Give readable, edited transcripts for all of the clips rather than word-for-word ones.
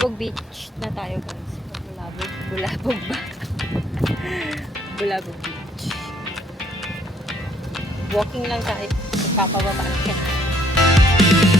Bulabog Beach na tayo guys. Bulabog ba? Bulabog Beach. Walking lang tayo. Papababaan ka na.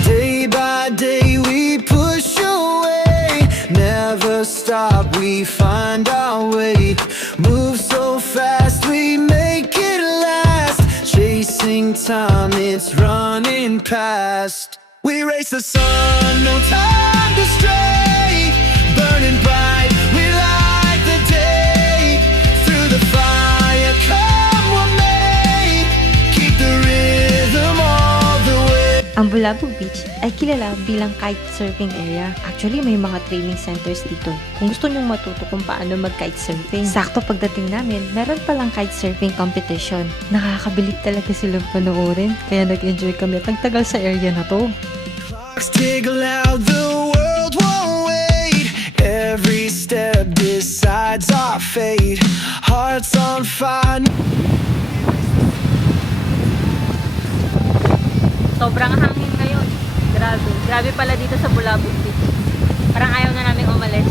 Day by day we push away, never stop, we find our way. Move so fast, we make it last. Chasing time, it's running past. We race the sun, no time to stray. Burning bright, we light the day. Through the fire, come what may. Keep the rhythm all the way. Ang Bulabog Beach ay kilala bilang kitesurfing area. Actually, may mga training centers dito. Kung gusto nyong matuto kung paano mag-kitesurfing. Sakto pagdating namin, meron palang kitesurfing competition. Nakakabilib talaga silang panoorin. Kaya nag-enjoy kami at nagtagal sa area na to. Clocks tick loud, the world won't wait. Every step decides our fate. Hearts on fire. Sobrang hangin ngayon. Grabe. Grabe pala dito sa Bulabog Beach. Parang ayaw na namin umalis.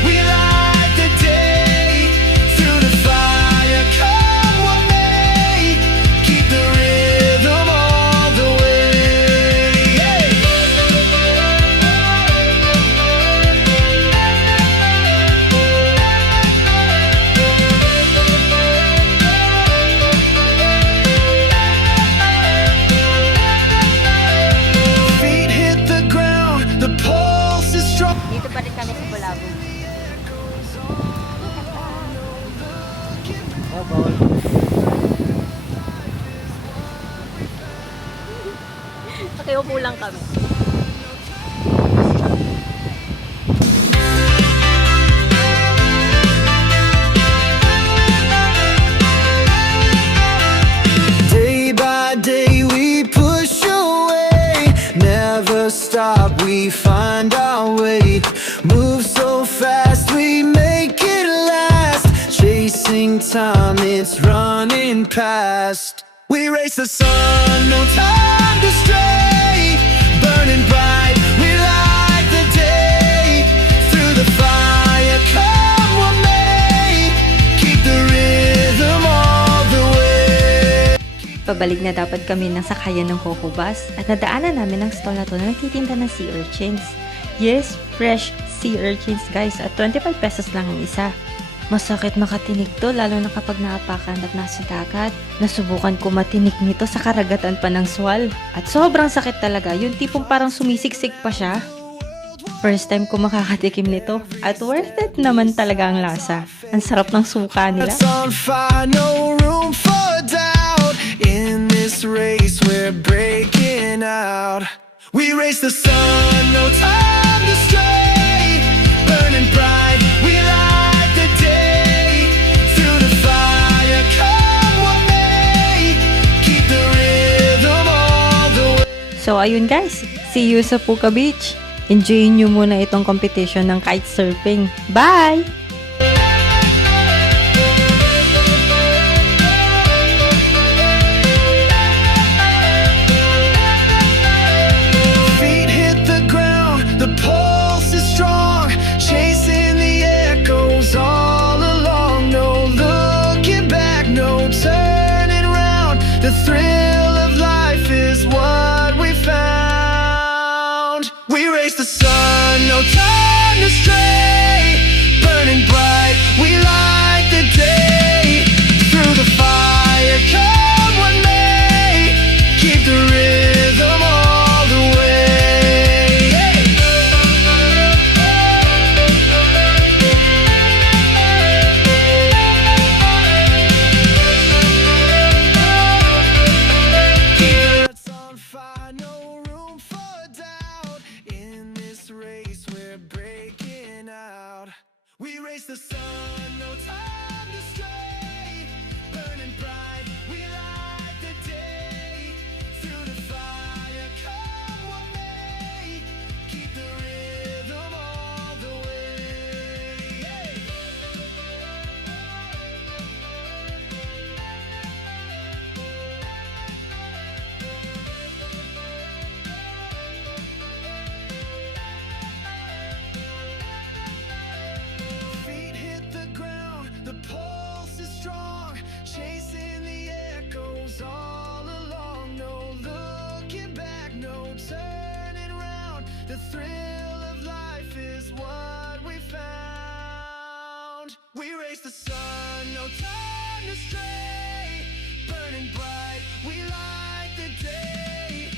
We light the day. Through the fire, come what may. Keep the rhythm all the way. Feet hit the ground, the pulse is strong. Dito pa rin kami sa Bulabog. Pakiupo lang kami. Day by day we push away, never stop, we find our way. Move so fast, we make it last. Chasing time, it's running past. We race the sun, no time to stray. Burning bright, we light the day. Through the fire, come what may. Keep the rhythm all the way. Pabalik na dapat kami ng sakayan ng Coco Bus at nadaanan namin ang stall na to na nagtitinda ng sea urchins. Yes, fresh sea urchins guys at 25 pesos lang ang isa. Masakit makatinig to lalo na kapag naapakan at nasa dagat. Nasubukan ko matinig nito sa karagatan pa ng Swal. At sobrang sakit talaga, yung tipong parang sumisiksik pa siya. First time ko makakatikim nito at worth it naman talaga ang lasa. Ang sarap ng suka nila. It's on fire, no room for doubt. In this race, we're breaking out. We race the sun, no time to stray. Burning bright, we light the day. Through the fire, come what may. Keep the rhythm all the way. So ayun guys, see you sa Puka Beach. Enjoyin nyo muna itong competition ng kitesurfing. Bye! Feet hit the ground, the pulse is strong, chasing the echoes all along. No looking back, no turning round. The thrill of life is what we found. We race the sun, no time to stray. Burning bright, we light the day. Through the fire, come what may. Keep the rhythm all the way. Hearts on fire, no room for doubt. In this race, we're breaking out. We race the sun, no time to stray. Burning bright, we light the day. Through the fire, come what may. Keep the rhythm all the way. the sun, no time to stray. Burning bright, we light the day.